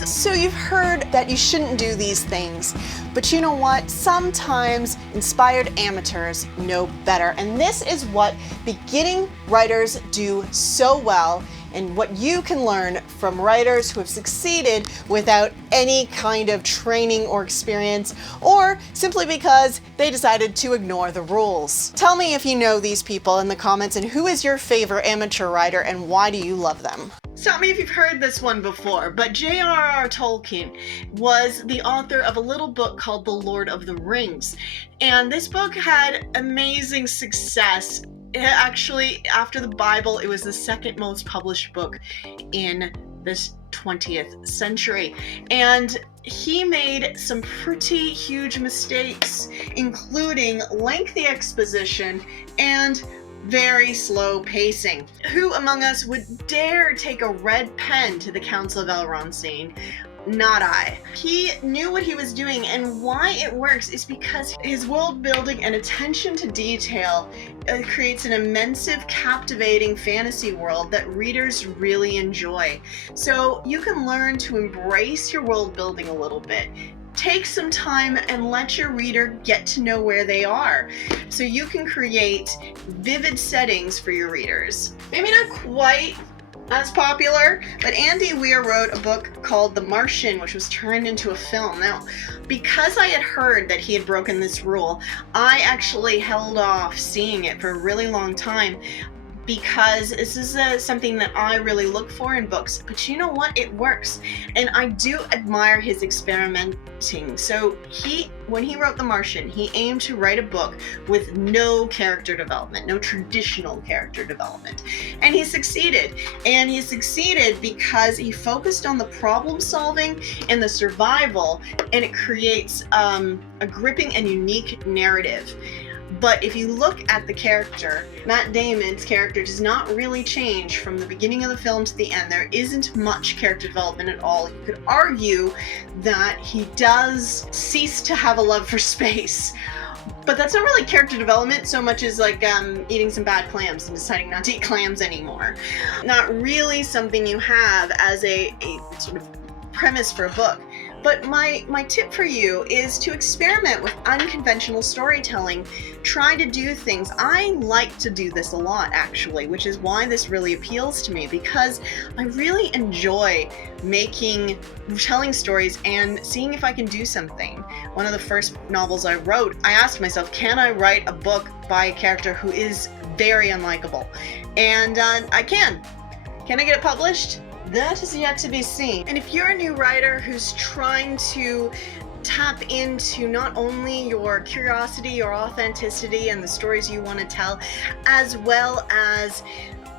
readers. So you've heard that you shouldn't do these things, but you know what? Sometimes inspired amateurs know better, and this is what beginning writers do so well, and what you can learn from writers who have succeeded without any kind of training or experience, or simply because they decided to ignore the rules. Tell me if you know these people in the comments, and who is your favorite amateur writer and why do you love them? Stop me if you've heard this one before, but J.R.R. Tolkien was the author of a little book called The Lord of the Rings, and this book had amazing success. Actually, after the Bible, it was the second most published book in this 20th century. And he made some pretty huge mistakes, including lengthy exposition and very slow pacing. Who among us would dare take a red pen to the Council of Elrond scene? Not I. He knew what he was doing, and why it works is because his world building and attention to detail creates an immense, captivating fantasy world that readers really enjoy. So you can learn to embrace your world building a little bit. Take some time and let your reader get to know where they are, so you can create vivid settings for your readers. Maybe not quite as popular, but Andy Weir wrote a book called The Martian, which was turned into a film. Now, because I had heard that he had broken this rule, I actually held off seeing it for a really long time, because this is something that I really look for in books. But you know what? It works. And I do admire his experimenting. So when he wrote The Martian, he aimed to write a book with no character development, no traditional character development. And he succeeded. And he succeeded because he focused on the problem solving and the survival, and it creates a gripping and unique narrative. But if you look at the character, Matt Damon's character does not really change from the beginning of the film to the end. There isn't much character development at all. You could argue that he does cease to have a love for space. But that's not really character development so much as like eating some bad clams and deciding not to eat clams anymore. Not really something you have as a sort of premise for a book. But my tip for you is to experiment with unconventional storytelling. Try to do things. I like to do this a lot, actually, which is why this really appeals to me, because I really enjoy telling stories and seeing if I can do something. One of the first novels I wrote, I asked myself, can I write a book by a character who is very unlikable? And I can. Can I get it published? That is yet to be seen. And if you're a new writer who's trying to tap into not only your curiosity, your authenticity, and the stories you want to tell, as well as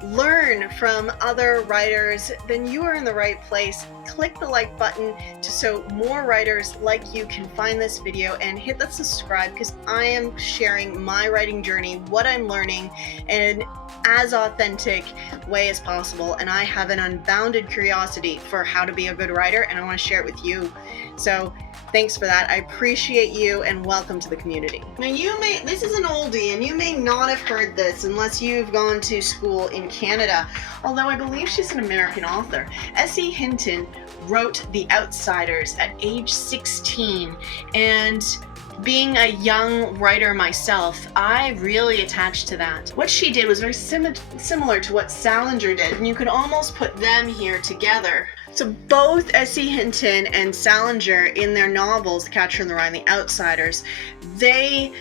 learn from other writers, then you are in the right place. Click the like button so more writers like you can find this video, and hit that subscribe, because I am sharing my writing journey, what I'm learning, in as authentic way as possible. And I have an unbounded curiosity for how to be a good writer, and I want to share it with you. So thanks for that. I appreciate you, and welcome to the community. Now this is an oldie, and you may not have heard this unless you've gone to school in Canada, although I believe she's an American author. S.E. Hinton wrote The Outsiders at age 16, and being a young writer myself, I really attached to that. What she did was very similar to what Salinger did, and you could almost put them here together. So both S.E. Hinton and Salinger, in their novels, The Catcher in the Rye and The Outsiders, they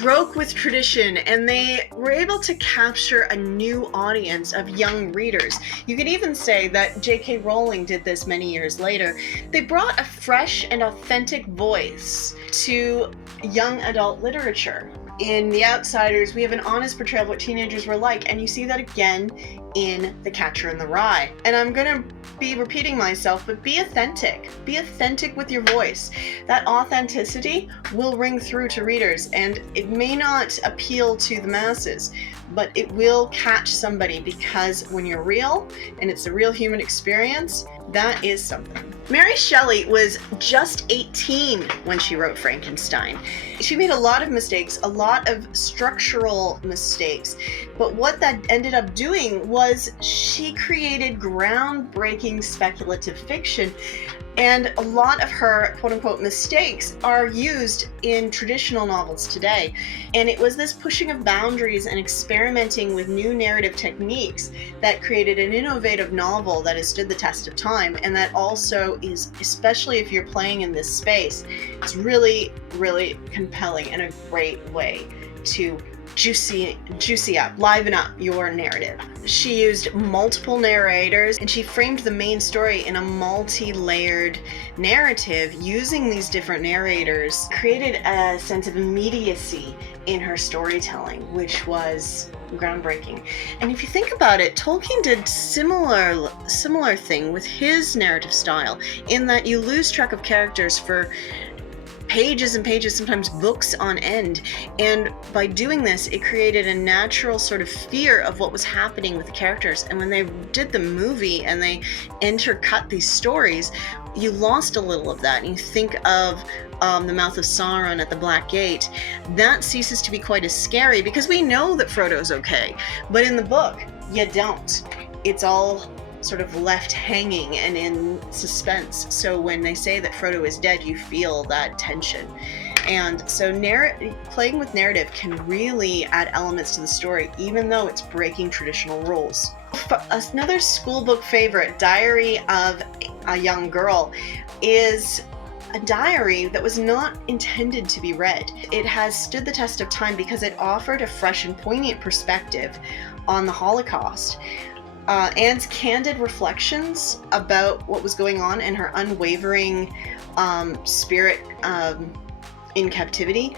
broke with tradition, and they were able to capture a new audience of young readers. You could even say that J.K. Rowling did this many years later. They brought a fresh and authentic voice to young adult literature. In The Outsiders, we have an honest portrayal of what teenagers were like, and you see that again in The Catcher in the Rye. And I'm gonna be repeating myself, but be authentic. Be authentic with your voice. That authenticity will ring through to readers, and it may not appeal to the masses, but it will catch somebody, because when you're real and it's a real human experience, that is something. Mary Shelley was just 18 when she wrote Frankenstein. She made a lot of mistakes, a lot of structural mistakes, but what that ended up doing was she created groundbreaking speculative fiction. And a lot of her quote-unquote mistakes are used in traditional novels today. And it was this pushing of boundaries and experimenting with new narrative techniques that created an innovative novel that has stood the test of time, and that also is, especially if you're playing in this space, it's really, really compelling and a great way to juicy up, liven up your narrative. She used multiple narrators, and she framed the main story in a multi-layered narrative using these different narrators, created a sense of immediacy in her storytelling, which was groundbreaking. And if you think about it, Tolkien did similar thing with his narrative style, in that you lose track of characters for pages and pages, sometimes books on end. And by doing this, it created a natural sort of fear of what was happening with the characters. And when they did the movie and they intercut these stories, you lost a little of that. And you think of the Mouth of Sauron at the Black Gate, that ceases to be quite as scary because we know that Frodo's okay. But in the book, you don't. It's all sort of left hanging and in suspense. So when they say that Frodo is dead, you feel that tension. And so playing with narrative can really add elements to the story, even though it's breaking traditional rules. Another school book favorite, Diary of a Young Girl, is a diary that was not intended to be read. It has stood the test of time because it offered a fresh and poignant perspective on the Holocaust. Anne's candid reflections about what was going on and her unwavering spirit in captivity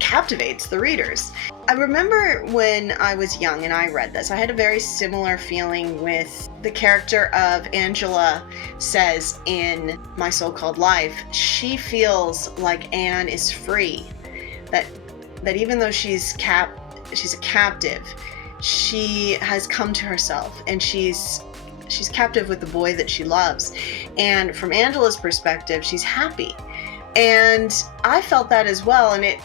captivates the readers. I remember when I was young and I read this, I had a very similar feeling with the character of Angela says in My So-Called Life. She feels like Anne is free, that even though she's a captive, she has come to herself, and she's captive with the boy that she loves. And from Angela's perspective, she's happy. And I felt that as well. And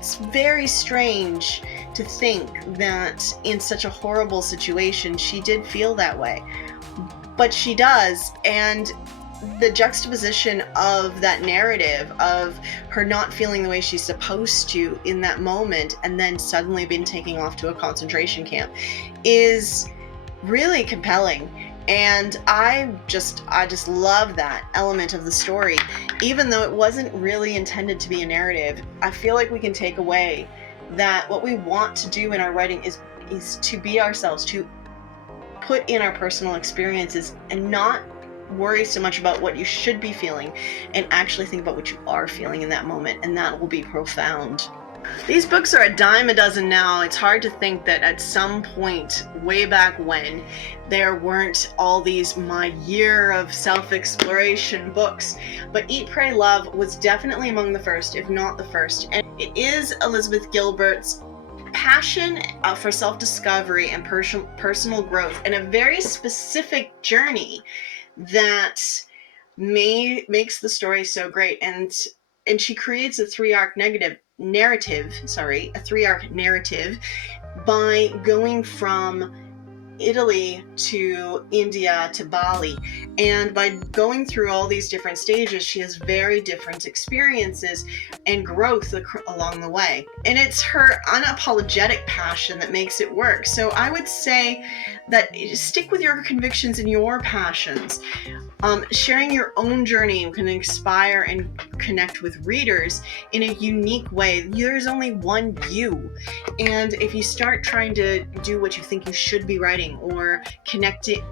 it's very strange to think that in such a horrible situation, she did feel that way. But she does. And the juxtaposition of that narrative of her not feeling the way she's supposed to in that moment and then suddenly being taken off to a concentration camp is really compelling. And I just love that element of the story. Even though it wasn't really intended to be a narrative, I feel like we can take away that what we want to do in our writing is to be ourselves, to put in our personal experiences and not worry so much about what you should be feeling, and actually think about what you are feeling in that moment, and that will be profound. These books are a dime a dozen now. It's hard to think that at some point way back when there weren't all these my year of self-exploration books, but Eat, Pray, Love was definitely among the first, if not the first. And it is Elizabeth Gilbert's passion for self-discovery and personal growth, and a very specific journey that makes the story so great. And she creates a three-arc narrative by going from Italy to India to Bali. And by going through all these different stages, she has very different experiences and growth along the way. And it's her unapologetic passion that makes it work. So I would say that stick with your convictions and your passions. Sharing your own journey can inspire and connect with readers in a unique way. There's only one you. And if you start trying to do what you think you should be writing or connect it,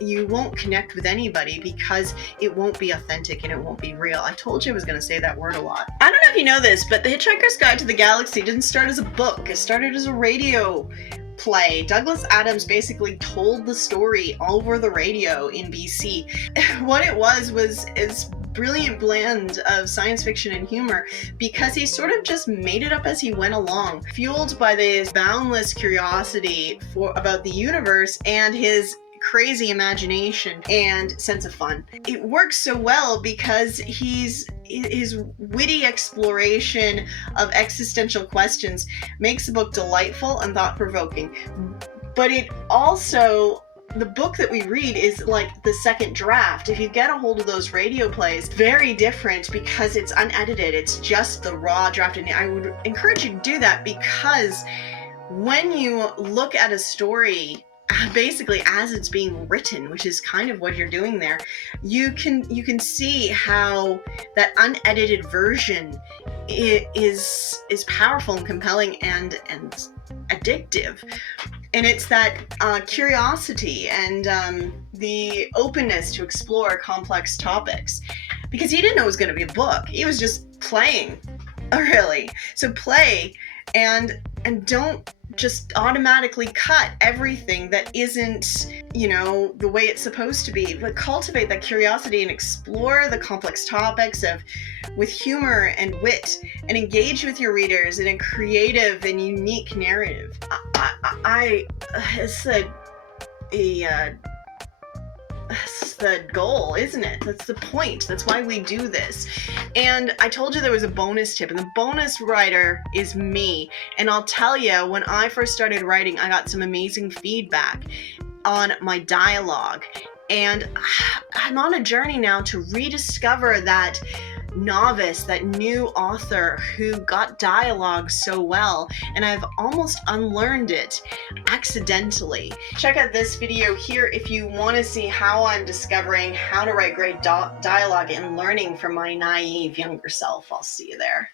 you won't connect with anybody because it won't be authentic and it won't be real. I told you I was going to say that word a lot. I don't know if you know this, but The Hitchhiker's Guide to the Galaxy didn't start as a book. It started as a radio play. Douglas Adams basically told the story over the radio in BC. What it was its brilliant blend of science fiction and humor, because he sort of just made it up as he went along, fueled by this boundless curiosity about the universe and his crazy imagination and sense of fun. It works so well because his witty exploration of existential questions makes the book delightful and thought-provoking. But it also, the book that we read is like the second draft. If you get a hold of those radio plays, very different because it's unedited. It's just the raw draft. And I would encourage you to do that, because when you look at a story basically as it's being written, which is kind of what you're doing there, you can see how that unedited version is powerful and compelling and addictive. And it's that curiosity and the openness to explore complex topics, because he didn't know it was going to be a book. He was just playing, really. So play and don't just automatically cut everything that isn't, the way it's supposed to be, but cultivate that curiosity and explore the complex topics with humor and wit, and engage with your readers in a creative and unique narrative. It's that's the goal, isn't it? That's the point. That's why we do this. And I told you there was a bonus tip, and the bonus writer is me. And I'll tell you, when I first started writing, I got some amazing feedback on my dialogue. And I'm on a journey now to rediscover that novice, that new author who got dialogue so well, and I've almost unlearned it accidentally. Check out this video here if you want to see how I'm discovering how to write great dialogue and learning from my naive younger self. I'll see you there.